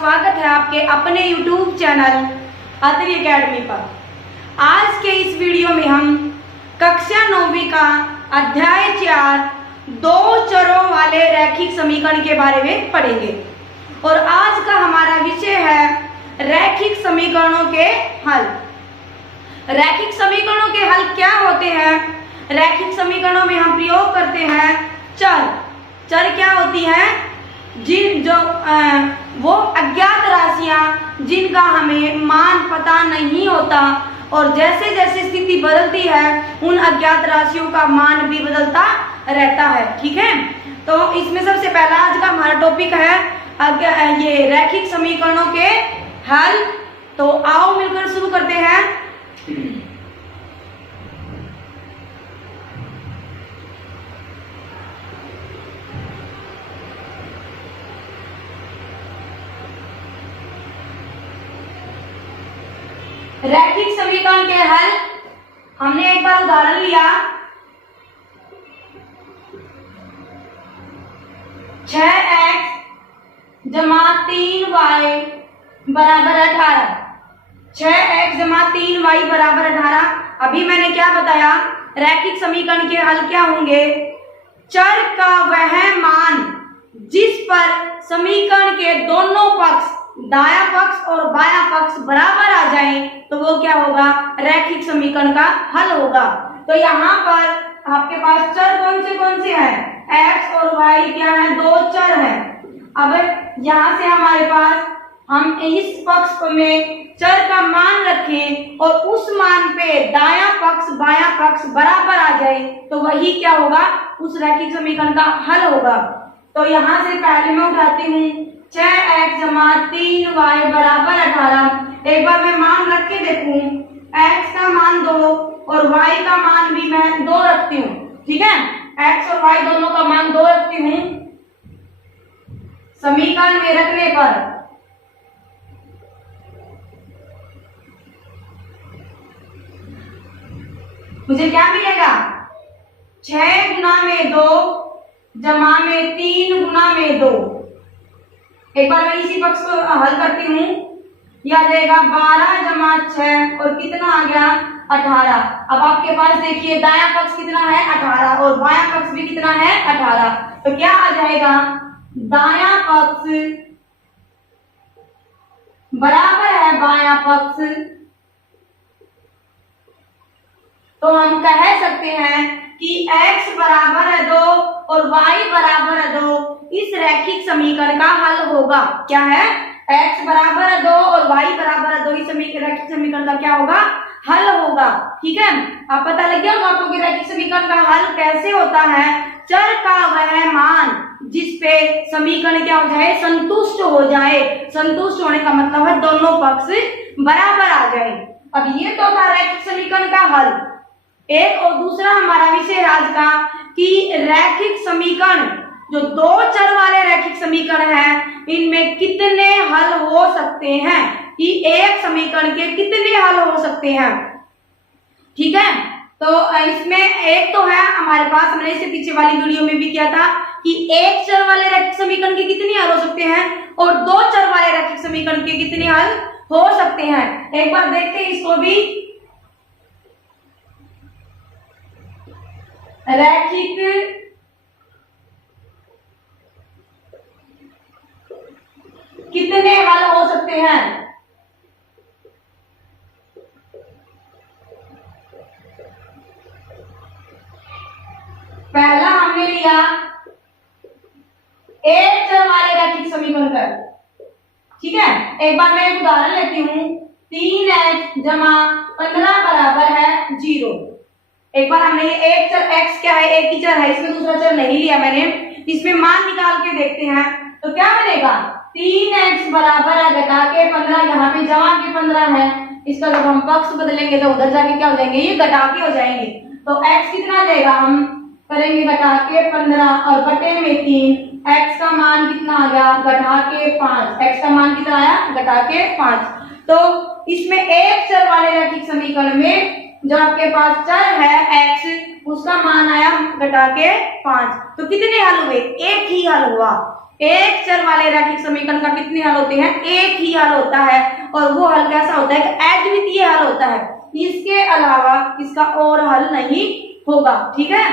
स्वागत है आपके अपने YouTube चैनल अत्रि एकेडमी पर। आज के इस वीडियो में हम कक्षा 9वीं का अध्याय 4 दो चरों वाले रैखिक समीकरण के बारे में पढ़ेंगे। और आज का हमारा विषय है रैखिक समीकरणों के हल। रैखिक समीकरणों के हल क्या होते हैं? रैखिक समीकरणों में हम प्रयोग करते हैं चर। चर क्या होती हैं? वो अज्ञात राशियां जिनका हमें मान पता नहीं होता और जैसे जैसे स्थिति बदलती है उन अज्ञात राशियों का मान भी बदलता रहता है। ठीक है, तो इसमें सबसे पहला आज का हमारा टॉपिक है ये रैखिक समीकरणों के हल। तो आओ मिलकर शुरू करते हैं। रैखिक समीकरण के हल हमने एक बार उदाहरण लिया 6x जमा 3y बराबर 18। 6x जमा 3y बराबर 18। अभी मैंने क्या बताया? रैखिक समीकरण के हल क्या होंगे? चर का वह मान जिस पर समीकरण के दोनों पक्ष दायां पक्ष और बायां पक्ष बराबर आ जाएं तो वो क्या होगा? रैखिक समीकरण का हल होगा। तो यहाँ पर आपके पास चर कौन से हैं? x और y क्या है? दो चर हैं। अब यहाँ से हमारे पास हम इस पक्ष में चर का मान रखें और उस मान पे दायां पक्ष बायां पक्ष बराबर आ जाए तो वही क्या होगा? उस रैखिक समीकरण का हल होगा। तो यहाँ से पहले मैं उठाती हूँ 6x जमा 3y बराबर 18। एक बार मैं मान रख के देखूं, x का मान 2 और y का मान भी मैं 2 रखती हूँ। ठीक है, x और y दोनों का मान 2 रखती हूँ समीकरण में रखने पर। मुझे क्या मिलेगा? 6 गुना में 2 जमा में 3 गुना में 2। एक बार मैं इसी पक्ष को हल करती हूँ। यह आ जाएगा 12 जमा 6 और कितना आ गया? 18। अब आपके पास देखिए दायां पक्ष कितना है? 18 और बायां पक्ष भी कितना है? 18। तो क्या आ जाएगा? दायां पक्ष बराबर है बायां पक्ष। तो हम कह सकते हैं कि x बराबर है 2 और y बराबर है 2 इस रैखिक समीकरण का हल होगा। क्या है? x बराबर है 2 और y बराबर है 2 इस रैखिक समीकरण का क्या होगा? हल होगा। ठीक है, अब पता लग गया होगा आपको कि रैखिक समीकरण का हल कैसे होता है? चर का वह मान जिस पे समीकरण क्या हो जाए? संतुष्ट हो जाए। संतुष्ट होने का मतलब है दोनों पक्ष बराबर आ जाए। अब ये तो था रैखिक समीकरण का हल। एक और दूसरा हमारा विषय आज का कि रैखिक समीकरण जो दो चर वाले रैखिक समीकरण हैं इनमें कितने हल हो सकते हैं, कि एक समीकरण के कितने हल हो सकते हैं। ठीक है, तो इसमें एक तो है हमारे पास, हमने इससे पीछे वाली वीडियो में भी किया था कि एक चर वाले रैखिक समीकरण के कितने हल हो सकते हैं और दो चर वाले रैखिक समीकरण के कितने हल हो सकते हैं। एक बार देखते हैं इसको भी। रैखिक कितने हल हो सकते हैं? पहला हमने लिया एक चर वाले रैखिक समीकरण पर। ठीक है, एक बार मैं एक उदाहरण लेती हूँ 3x जमा 15 बराबर है 0। एक बार हमने ये एक चर x क्या है? एक ही चर है, इसमें दूसरा चर नहीं लिया मैंने। इसमें मान निकाल के देखते हैं तो क्या बनेगा? 3x बराबर है घटा के 15, यहाँ पे जमा के 15 है। इसका जब हम पक्ष बदलेंगे तो उधर जाके क्या हो जाएंगे? ये घटा के हो जाएंगे। तो x कितना जाएगा? हम करेंगे घटा के 15 और बटे में 3। x का मान कितना आ गया? घटा के 5। x का मान कितना आया? घटा के 5। तो इसमें एक चर वाले रैखिक समीकरण में जो आपके पास चर है x उसका मान आया घटा के 5। तो कितने हल हुए? एक ही हल हुआ। एक चर वाले रैखिक समीकरण का कितने हल होते हैं? एक ही हल होता है, और वो हल कैसा होता है कि अद्वितीय हल होता है, इसके अलावा इसका और हल नहीं होगा। ठीक है,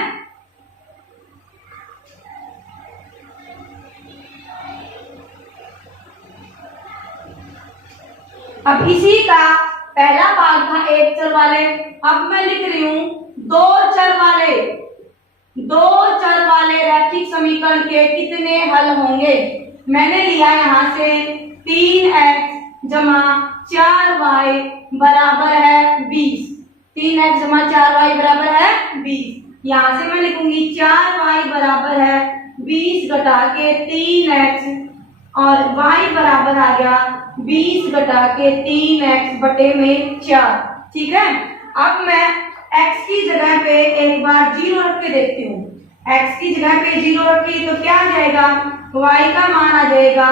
अब इसी का पहला भाग था एक चर वाले, अब मैं लिख रही हूं दो चर वाले रैखिक समीकरण के कितने हल होंगे। मैंने लिया यहां से 3x जमा 4y बराबर है 20। 3x जमा 4y बराबर है 20। यहां से मैं लिखूंगी 4y बराबर है 20 घटा के 3x, और y बराबर आ गया 20 घटा के 3x बटे में 4। ठीक है, अब मैं x की जगह पे एक बार 0 रख के देखती हूँ। x की जगह पे 0 रखी तो क्या आ जाएगा? y का मान आ जाएगा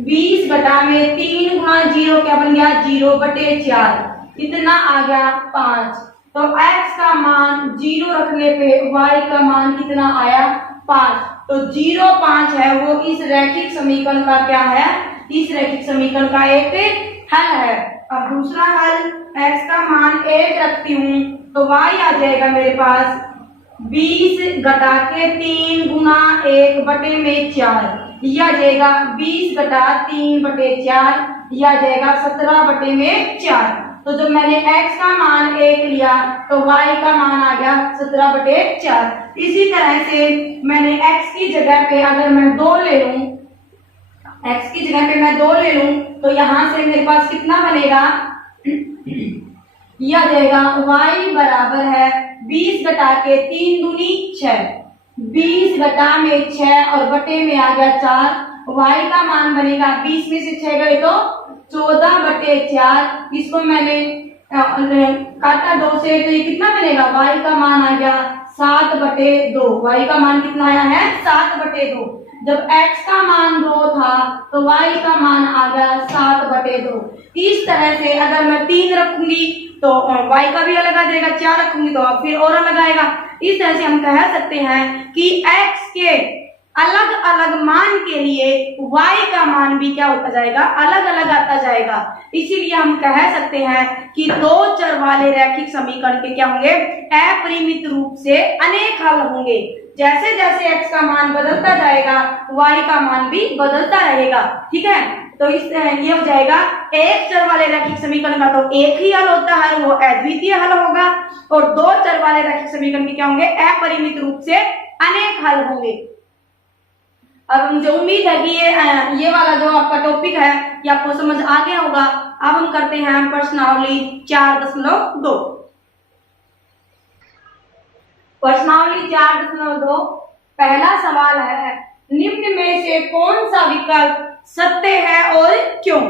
20 घटा में 3 गुणा 0 क्या बन गया? 0 बटे 4, इतना आ गया 5। तो x का मान 0 रखने पे y का मान कितना आया? 5। तो 0, 5 है वो इस रैखिक समीकरण का क्या है? इस रैखिक समीकरण का एक हल है। अब दूसरा हल, x का मान 1 रखती हूँ तो y आ जाएगा मेरे पास 20 घटा के 3 गुना 1 बटे में 4, यह आ जाएगा 20 घटा 3 बटे 4, यह आ जाएगा 17 बटे में 4। तो जब मैंने x का मान 1 लिया तो y का मान आ गया 17 बटे 4। इसी तरह से मैंने x की जगह पे अगर मैं 2 ले लूं, x की जगह पे मैं 2 ले लूं तो यहां से मेरे पास कितना बनेगा? यह आ जाएगा y बराबर है 20 घटा के 3 दूनी 6, 20 घटा में 6 और बटे में आ गया 4। y का मान बनेगा 20 में से 6 गए तो 14 बटे 4। इसको मैंने काटा 2 से तो ये कितना बनेगा? y का मान आ गया 7 बटे 2। y का मान कितना आया है? 7 बटे 2। जब x का मान 2 था तो y का मान आ गया 7 बटे 2। इस तरह से अगर मैं 3 रखूंगी तो y का भी अलग आ जाएगा, 4 रखूंगी तो फिर और अलग आएगा। इस तरह से हम कह सकते हैं कि x के अलग अलग मान के लिए y का मान भी क्या होता जाएगा? अलग अलग आता जाएगा। इसीलिए हम कह सकते हैं कि दो चर वाले रैखिक समीकरण के क्या होंगे? अपरिमित रूप से अनेक हल होंगे। जैसे जैसे x का मान बदलता जाएगा y का मान भी बदलता रहेगा। ठीक है, तो इस ये हो जाएगा एक चर वाले रैखिक समीकरण का तो एक ही हल होता है, वो अद्वितीय हल होगा, और दो चर वाले रैखिक समीकरण के क्या होंगे? अपरिमित रूप से अनेक हल होंगे। अब मुझे उम्मीद है कि ये वाला जो आपका टॉपिक है ये आपको समझ आ गया होगा। अब हम करते हैं प्रश्नावली 4.2। प्रश्नावली 4.2 पहला सवाल है, निम्न में से कौन सा विकल्प सत्य है और क्यों?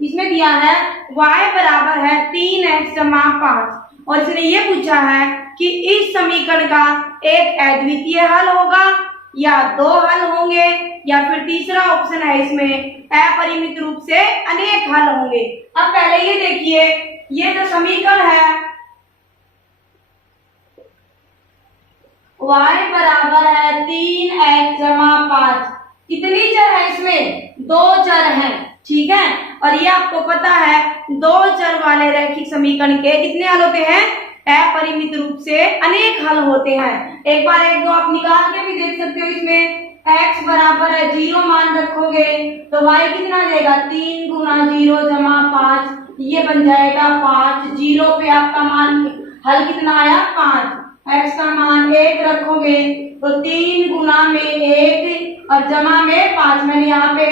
इसमें दिया है y बराबर है 3x जमा 5, और इसने ये पूछा है कि इस समीकरण का एक अद्वितीय हल होगा या दो हल होंगे, या फिर तीसरा ऑप्शन है इसमें अपरिमित रूप से अनेक हल होंगे। अब पहले ये देखिए, ये जो समीकरण है y बराबर है 3x जमा 5, कितनी चर है इसमें? 2 चर हैं। ठीक है, और ये आपको पता है दो चर वाले रैखिक समीकरण के कितने हल होते हैं? अपरिमित रूप से अनेक हल होते हैं। एक बार एक दो आप निकाल के भी देख सकते हो। इसमें x बराबर है 0 मान रखोगे तो y कितना जाएगा? 3 गुना 0 जमा 5, ये बन जाएगा 5। 0 पे आपका मान हल कितना आया? 5। x का मान 1 रखोगे तो 3 गुना में 1 और जमा में 5। मैंने यहाँ पे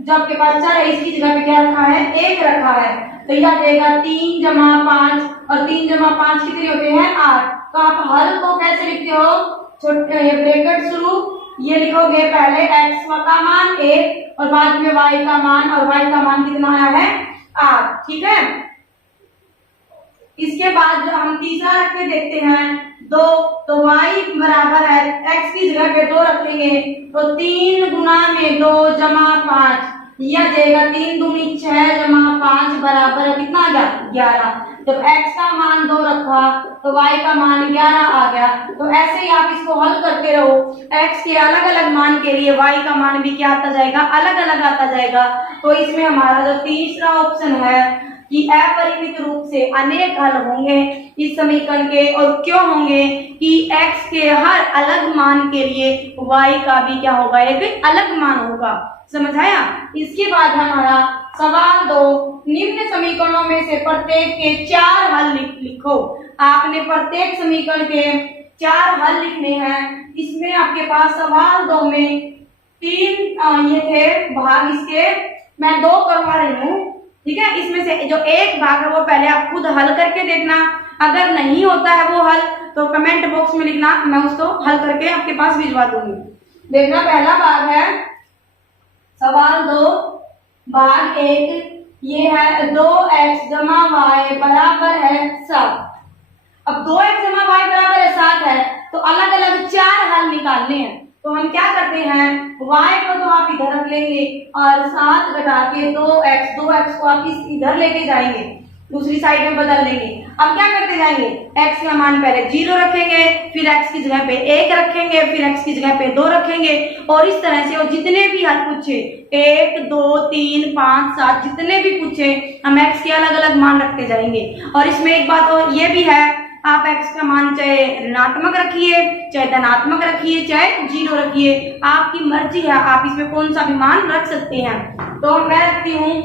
जो आपके पास चर है इसकी जगह पे क्या रखा है? 1 रखा है, तो यह देगा 3 जमा 5, और 3 जमा 5 कितने होते हैं? 8। तो आप हल को कैसे लिखते हो? छोटे ये ब्रैकेट शुरू, ये लिखोगे पहले x का मान 1 और बाद में y का मान, और y का मान कितना आया है? 8। ठीक है, इसके बाद जो हम तीसरा रख के देखते हैं 2, तो y बराबर है x की जगह पे 2 रखेंगे तो 3 गुना में 2 जमा 5, यह देगा 3 दूनी 6 जमा 5 बराबर कितना आ गया? 11। जब x का मान 2 रखा तो y का मान 11 आ गया। तो ऐसे ही आप इसको हल करते रहो, x के अलग अलग मान के लिए y का मान भी क्या आता जाएगा, अलग अलग आता जाएगा। तो इसमें हमारा जो तीसरा ऑप्शन है कि अपरिमित रूप से अनेक हल होंगे इस समीकरण के, और क्यों होंगे कि x के हर अलग मान के लिए y का भी क्या होगा, एक अलग मान होगा। समझ आया। इसके बाद हमारा सवाल 2, निम्न समीकरणों में से प्रत्येक के 4 हल लिखो। आपने प्रत्येक समीकरण के 4 हल लिखने हैं। इसमें आपके पास सवाल 2 में 3 ये थे भाग, इसके मैं 2 करवा रही हूँ, ठीक है। इसमें से जो एक भाग है वो पहले आप खुद हल करके देखना, अगर नहीं होता है वो हल तो कमेंट बॉक्स में लिखना, मैं उसको हल करके आपके पास भिजवा दूंगी। देखना, पहला भाग है सवाल 2 भाग 1, ये है 2x जमा y बराबर है 7। अब 2x जमा y बराबर है 7 है तो अलग अलग 4 हल निकालने हैं। तो हम क्या करते हैं, y को तो आप इधर रख लेंगे और 7 घटा के 2x को आप इधर लेके जाएंगे, दूसरी साइड में बदल लेंगे। अब क्या करते जाएंगे, x का मान पहले 0 रखेंगे, फिर x की जगह पे 1 रखेंगे, फिर x की जगह पे 2 रखेंगे, और इस तरह से और जितने भी हल पूछे 1 2 3 5 7 जितने भी पूछे हम x के अलग अलग मान रखते जाएंगे। और इसमें एक बात और ये भी है, आप x का मान चाहे ऋणात्मक रखिए, चाहे धनात्मक रखिए, चाहे 0 रखिए, आपकी मर्जी है, आप इसमें कौन सा भी मान रख सकते हैं। तो मैं रखती हूँ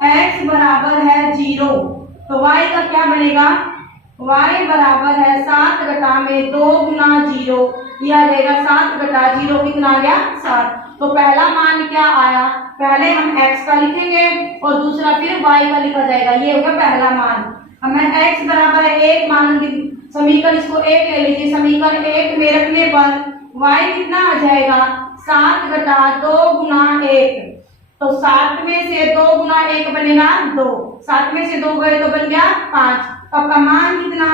x बराबर है 0, तो y का क्या बनेगा, y बराबर है 7 घटा में 2 गुना 0, यह रहेगा 7 घटा 0 कितना आ गया 7। तो पहला मान क्या आया, पहले हम x का लिखेंगे और दूसरा फिर y का लिखा जाएगा, ये होगा पहला मान। अब मैं x बराबर है 1 मान, समीकरण इसको 1 ले लीजिए, समीकरण 1 में रखने पर y कितना आ जाएगा 7 घटा 2 गुना 1, तो 7 में से 2 गुना 1 बनेगा 2, 7 में से 2 गए तो बन गया 5। आपका मान कितना,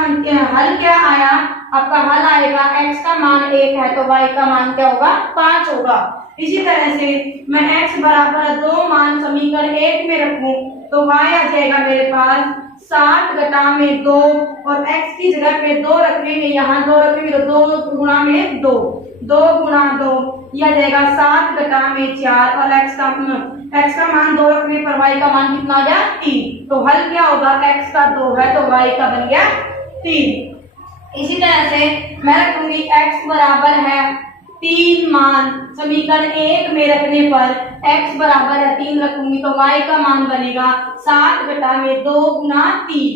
हल क्या आया, आपका हल आएगा x का मान 1 है तो y का मान क्या होगा 5 होगा। इसी तरह से मैं x बराबर 2 मान समीकरण 1 में रखूं तो y आ जाएगा मेरे पास 7 घटा में 2, और x की जगह पे 2 रखेंगे, यहाँ 2 रखेंगे तो 2 गुणा में 2, 2 गुणा 2 यह जाएगा 7 घटा में 4, और x का मान 2 रखने पर y का मान कितना आ गया 3। तो हल क्या होगा, x का 2 है तो y का बन गया 3। इसी तरह से मैं रखूंगी x बराबर है 3 मान, समीकरण 1 में रखने पर x बराबर है 3 रखूंगी तो y का मान बनेगा 7 घटा में 2 गुना 3,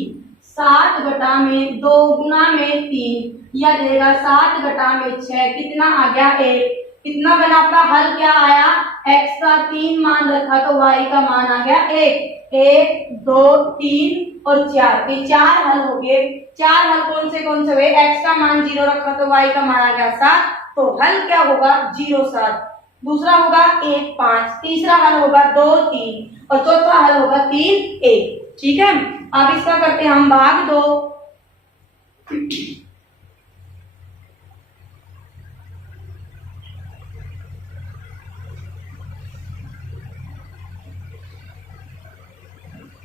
7 घटा में 2 गुना में 3, यह देगा 7 घटा में 6 कितना आ गया 1। कितना बना आपका हल क्या आया, x का 3 मान रखा तो y का मान आ गया 1, 1 2 3 और 4, ये 4 हल हो गए। 4 हल कौन से हुए, x का मान 0 रखा तो y का मान आ गया 7, तो हल क्या होगा 0 7, दूसरा होगा 1 5, तीसरा हल होगा 2 3 और चौथा हल होगा 3 1। ठीक है, अब इसका करते हैं हम भाग 2।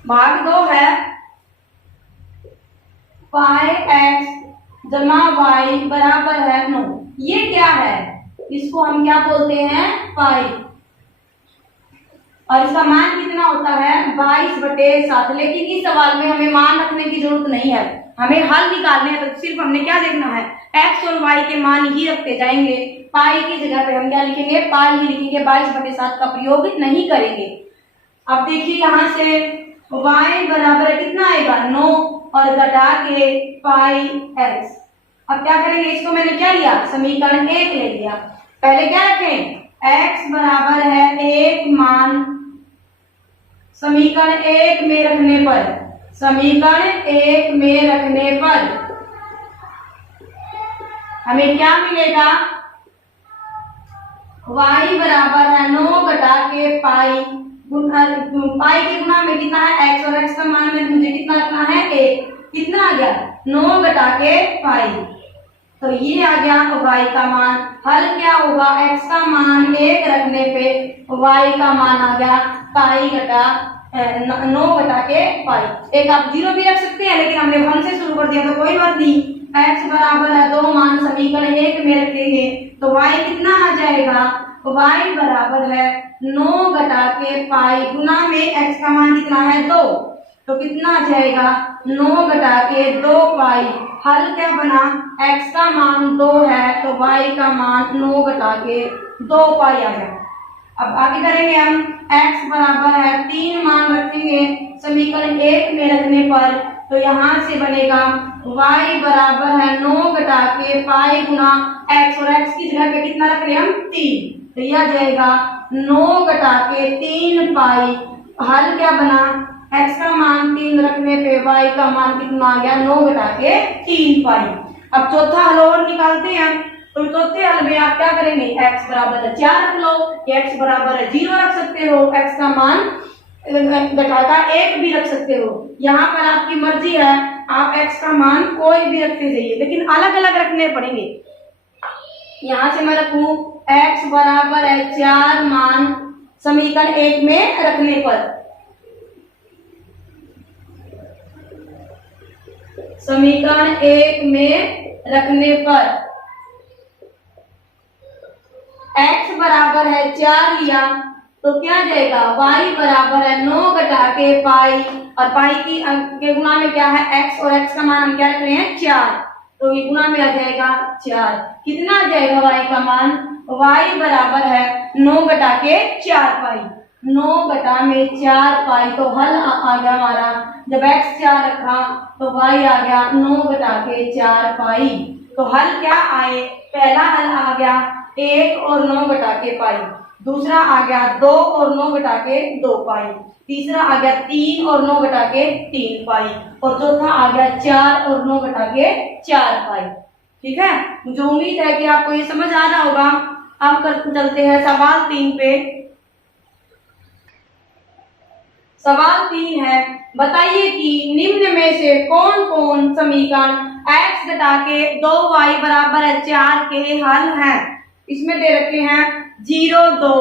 भाग 2 है पाई x जमा y बराबर है 9। ये क्या है, इसको हम क्या बोलते हैं पाई, और इसका मान कितना होता है 22/7। लेकिन इस सवाल में हमें मान रखने की जरूरत नहीं है, हमें हल निकालने हैं, तो सिर्फ हमने क्या देखना है x और y के मान ही रखते जाएंगे। पाई की जगह पे हम क्या लिखेंगे, पाई ही लिखेंगे, 22/7 का प्रयोग नहीं करेंगे। अब देखिए यहाँ से y बराबर कितना आएगा 9 और घटा के पाई x। अब क्या करेंगे, इसको मैंने क्या लिया समीकरण 1 ले लिया। पहले क्या रखें, x बराबर है 1 मान, समीकरण 1 में रखने पर, समीकरण 1 में रखने पर हमें क्या मिलेगा, y बराबर है 9 घटा के पाई, पाई के गुना में कितना है x, और x का मान में मुझे कितना रखना है 1, कितना आ गया 9 घटा के पाई। तो ये आ गया y का मान। हल क्या होगा, x का मान 1 रखने पे y का मान आ गया पाई घटा 9 घटा के पाई। एक आप 0 भी रख सकते हैं, लेकिन हमने 1 से शुरू कर दिया तो कोई बात नहीं। x बराबर है 2 मान समीकरण 1 में रखेंगे तो y कितना आ जाएगा, y बराबर है 9 घटा के पाई गुना में x का मान कितना है 2, तो कितना आ जाएगा 9 घटा के 2 पाई। हल क्या बना, x का मान 2 है तो y का मान 9 घटा के 2 पाई आ गया। अब आगे करेंगे हम, x बराबर है 3 मान रखेंगे समीकरण 1 में रखने पर, तो यहाँ से बनेगा y बराबर है 9 घटा के पाई गुना x, और x की जगह पे कितना रख रहे हैं हम 3, तो यह आ जाएगा 9 घटा के 3 पाई। हल क्या बना, x का मान 3 रखने पे y का मान कितना आ गया 9 घटा के 3 पाई। अब चौथा हल और निकालते हैं, तो चौथे हल में आप क्या करेंगे, x बराबर है 4 रख लो, x बराबर है 0 रख सकते हो, x का मान घटाकर 1 भी रख सकते हो। यहाँ पर आपकी मर्जी है, आप x का मान कोई भी रखते जाइए, लेकिन अलग अलग रखने पड़ेंगे। यहाँ से मैं रखूं x बराबर है 4 मान समीकरण 1 में रखने पर, समीकरण 1 में रखने पर x बराबर है 4 लिया तो क्या जाएगा, y बराबर है 9 घटा के पाई, और पाई की के गुणा में क्या है x, और x का मान हम क्या रख रहे हैं 4, तो ये गुणा में आ जाएगा 4। कितना आ जाएगा y का मान, y बराबर है 9 घटा के 4 पाई, 9 घटा में 4 पाई, तो हल आ गया हमारा, जब x 4 रखा तो y आ गया 9 घटा के 4 पाई। तो हल क्या आए, पहला हल आ गया 1 और 9 घटा के पाई, दूसरा आ गया 2 और 9 घटा के 2 पाई, तीसरा आ गया 3 और 9 घटा के 3 पाई, और चौथा आ गया 4 और 9 घटा के 4 पाई। ठीक है, मुझे उम्मीद है कि आपको ये समझ आ रहा होगा। अब चलते हैं सवाल 3 पे। सवाल 3 है, बताइए कि निम्न में से कौन कौन समीकरण x घटा के 2y बराबर है 4 के हल हैं। इसमें दे रखे हैं 0 2,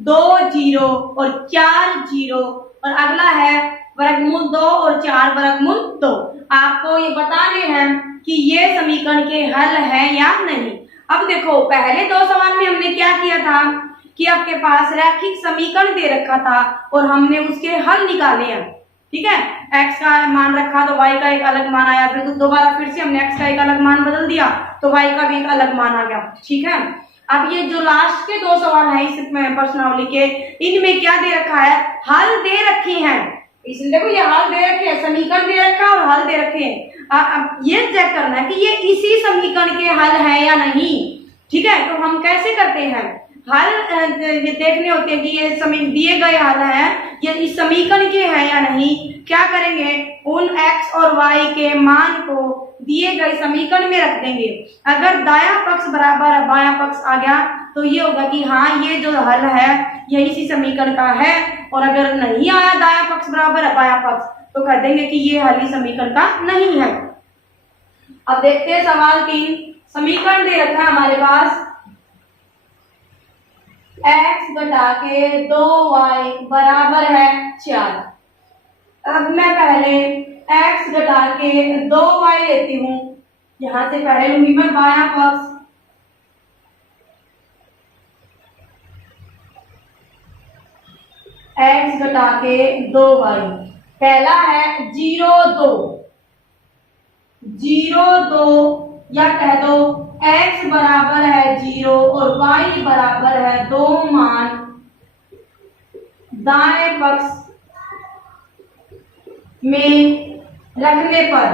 2 0 और 4 0, और अगला है वर्गमूल 2 और 4 वर्गमूल 2। आपको ये बताने हैं कि ये समीकरण के हल हैं या नहीं। अब देखो, पहले 2 सवाल में हमने क्या किया था कि आपके पास रैखिक समीकरण दे रखा था और हमने उसके हल निकाले हैं। ठीक है, x का मान रखा तो y का एक अलग मान आया, फिर दोबारा फिर से हमने x का एक अलग मान बदल दिया तो y का भी एक अलग मान आ गया। ठीक है, अब ये जो लास्ट के 2 सवाल हैं इस प्रश्नावली के, इनमें क्या दे रखा है, हल दे रखे हैं। इसलिए देखो, ये हल दे रखे हैं, समीकरण दे रखा है और हल दे रखे हैं। अब ये चेक करना है कि ये इसी समीकरण के हल है या नहीं। ठीक है, तो हम कैसे करते हैं, हल ये देखने होते हैं कि ये दिए गए हल है ये इस समीकरण के हैं या नहीं। क्या करेंगे, उन x और y के मान को दिए गए समीकरण में रख देंगे। अगर दायां पक्ष बराबर बायां पक्ष आ गया तो ये होगा कि हाँ, ये जो हल है ये इसी समीकरण का है, और अगर नहीं आया दायां पक्ष बराबर बायां पक्ष तो कह देंगे कि ये हल इस समीकरण का नहीं है। अब देखते हैं सवाल 3। समीकरण दे रखा है हमारे पास x घटा के 2y बराबर है 4। अब मैं पहले x घटा के 2y लेती हूँ, यहां से पहले लूंगी मैं बायां पक्ष, x घटा के 2y, पहला है 0 2, 0 2, या कह दो x बराबर है 0 और y बराबर है 2 मान दाएं पक्ष में रखने पर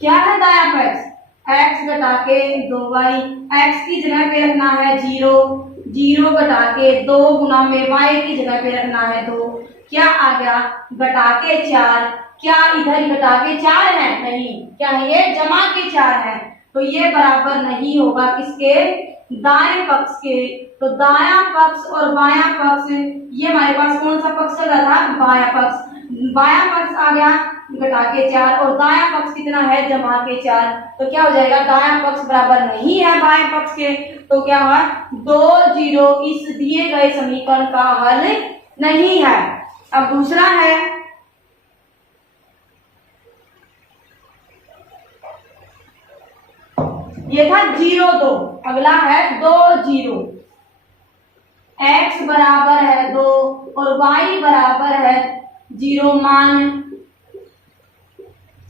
क्या है दायां पक्ष, x घटा के 2y, x की जगह पे रखना है 0, 0 घटा के 2 गुना में y की जगह पे रखना है 2, क्या आ गया घटा के 4। क्या इधर घटा के 4 है, नहीं, क्या है ये जमा के 4 है, तो ये बराबर नहीं होगा किसके, दाएं पक्ष के। तो दायां पक्ष और बायां पक्ष, ये हमारे पास कौन सा पक्ष चल रहा था, बायां पक्ष, बायां पक्ष आ गया घटा के 4 और दायां पक्ष कितना है जमा के 4, तो क्या हो जाएगा दायां पक्ष बराबर नहीं है बाएं पक्ष के, तो क्या हुआ 2 0 इस दिए गए समीकरण का हल नहीं है। अब दूसरा है ये था 0 2, अगला है 2 0, x बराबर है 2 और y बराबर है 0 मान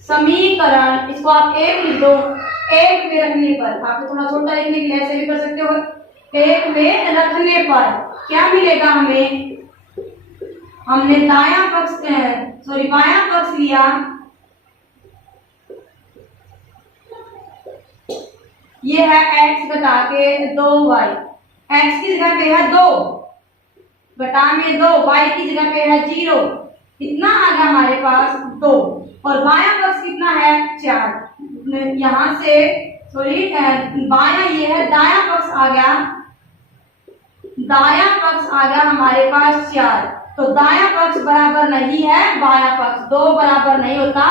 समीकरण, इसको आप एक लिख दो, एक में रखने पर, आपको थोड़ा छोटा लिखने के लिए ऐसे भी कर सकते हो, एक में रखने पर क्या मिलेगा हमें, हमने दायां पक्ष बायां पक्ष लिया, ये है x घटा के 2y, x की जगह पे है 2 घटा में 2, y की जगह पे है 0, कितना आ गया हमारे पास 2 और बायां पक्ष कितना है 4, यहां से बायां ये है दायां पक्ष आ गया, दायां पक्ष आ गया हमारे पास 4, तो दायां पक्ष बराबर नहीं है बायां पक्ष, 2 बराबर नहीं होता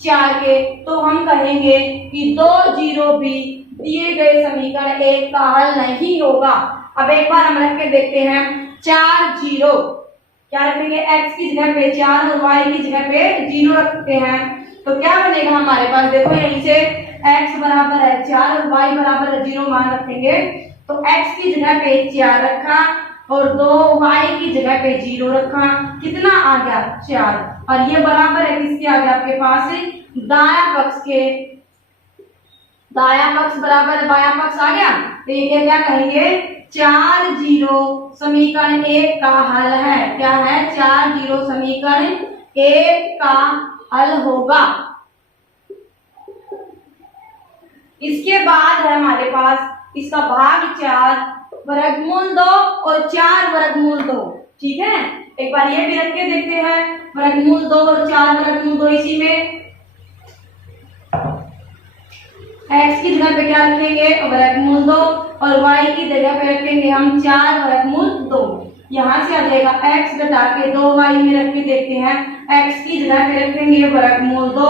4 के, तो हम कहेंगे कि 2 0 भी दिए गए समीकरण 1 का हल नहीं होगा। अब एक बार हम रख के देखते हैं, 4 0 क्या रखेंगे, x की जगह पे 4 और y की जगह पे 0 रखते हैं, तो क्या बनेगा हमारे पास, देखो यहीं से x बराबर है 4 और y बराबर है 0 मान रखेंगे, तो x की जगह पे 4 रखा और 2 y की जगह पे 0 रखा, कितना आ गया 4, और ये बराबर है किसके आ गया आपके पास दायां पक्ष के, दायां पक्ष बराबर बायां पक्ष आ गया, तो ये क्या कहेंगे 4 0 समीकरण 1 का हल है, क्या है 4 0 समीकरण 1 का हल होगा। इसके बाद है हमारे पास इसका भाग 4 वर्गमूल 2 और 4 वर्गमूल 2, ठीक है, एक बार ये भी रख के देखते हैं, वर्गमूल 2 और 4 वर्गमूल 2, इसी में x की जगह पे क्या रखेंगे वर्गमूल 2 और y की जगह पे रखेंगे हम 4 वर्गमूल 2, यहाँ से आ जाएगा x घटा के 2y में रख के देखते हैं, x की जगह पे रखेंगे वर्गमूल 2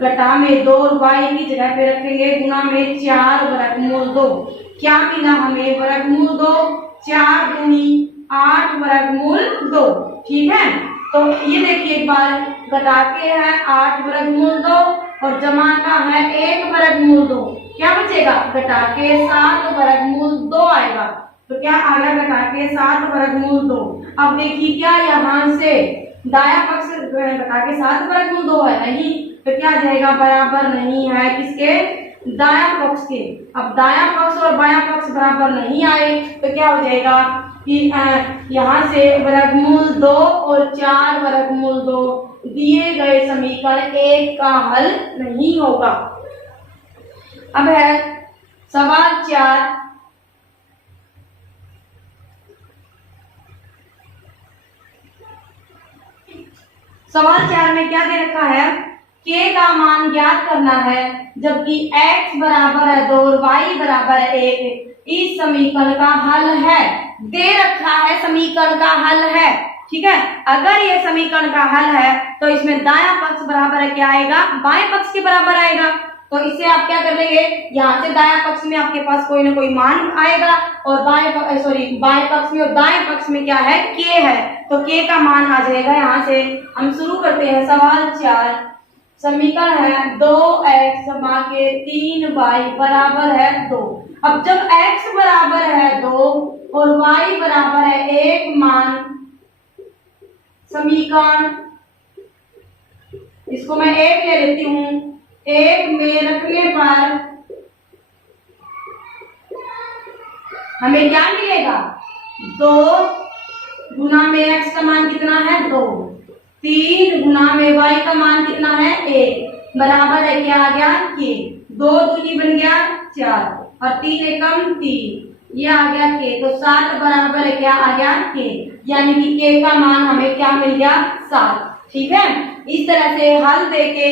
घटा में 2 और y की जगह पे रखेंगे गुना में 4 वर्गमूल 2, क्या मिला हमें वर्गमूल 2 4 दूनी 8 वर्गमूल 2, ठीक है, तो ये देखिए एक बार घटा के है 8 वर्गमूल 2 और जमा का है 1 वर्गमूल 2, क्या बचेगा घटा के 7 वर्गमूल 2 आएगा, तो क्या आ गया घटा के 7 वर्गमूल 2। अब देखिए क्या यहाँ से दायां पक्ष घटा के 7 वर्गमूल 2 है नहीं, तो क्या आ जाएगा बराबर नहीं है किसके दायां पक्ष के। अब दायां पक्ष और बायां पक्ष बराबर नहीं आए तो क्या हो जाएगा कि यहाँ से वर्गमूल 2 और 4 वर्गमूल 2 दिए गए समीकरण 1 का हल नहीं होगा। अब है सवाल 4, सवाल 4 में क्या दे रखा है, k का मान ज्ञात करना है जबकि x बराबर है 2 और y बराबर है 1, इस समीकरण का हल है, दे रखा है समीकरण का हल है, ठीक है। अगर ये समीकरण का हल है तो इसमें दायां पक्ष बराबर है क्या आएगा बाएं पक्ष के बराबर आएगा, तो इससे आप क्या कर लेंगे यहाँ से दायां पक्ष में आपके पास कोई ना कोई मान आएगा और बाएं पक्ष में और दाएं पक्ष में क्या है k है, तो k का मान आ जाएगा। यहाँ से हम शुरू करते हैं सवाल 4, समीकरण है 2x जमा के 3y बराबर है 2। अब जब x बराबर है 2 और y बराबर है 1 मान समीकरण, इसको मैं 1 ले लेती हूँ, 1 में रखने पर हमें क्या मिलेगा 2 गुना में x का मान कितना है 2, 3 गुना में y का मान कितना है 1 बराबर है क्या आ गया k, 2 दूनी बन गया 4 और 3 एकम 3, ये आ गया k, तो 7 बराबर है क्या आ गया k, यानी कि k का मान हमें क्या मिल गया 7, ठीक है। इस तरह से हल देके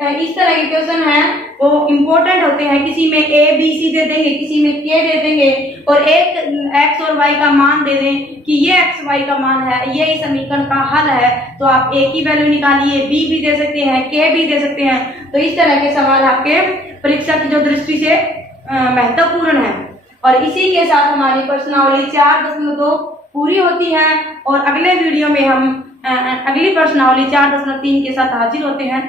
इस तरह के क्वेश्चन हैं वो इम्पोर्टेंट होते हैं। किसी में ए बी सी दे देंगे, किसी में के दे देंगे और एक एक्स और वाई का मान दे दें कि ये एक्स वाई का मान है, ये इस समीकरण का हल है, तो आप ए की वैल्यू निकालिए, बी भी दे सकते हैं, के भी दे सकते हैं। तो इस तरह के सवाल आपके परीक्षा की जो दृष्टि से महत्वपूर्ण है। और इसी के साथ हमारी प्रश्नावली 4.2 पूरी होती है और अगले वीडियो में हम अगली प्रश्नावली 4.3 के साथ हाजिर होते हैं।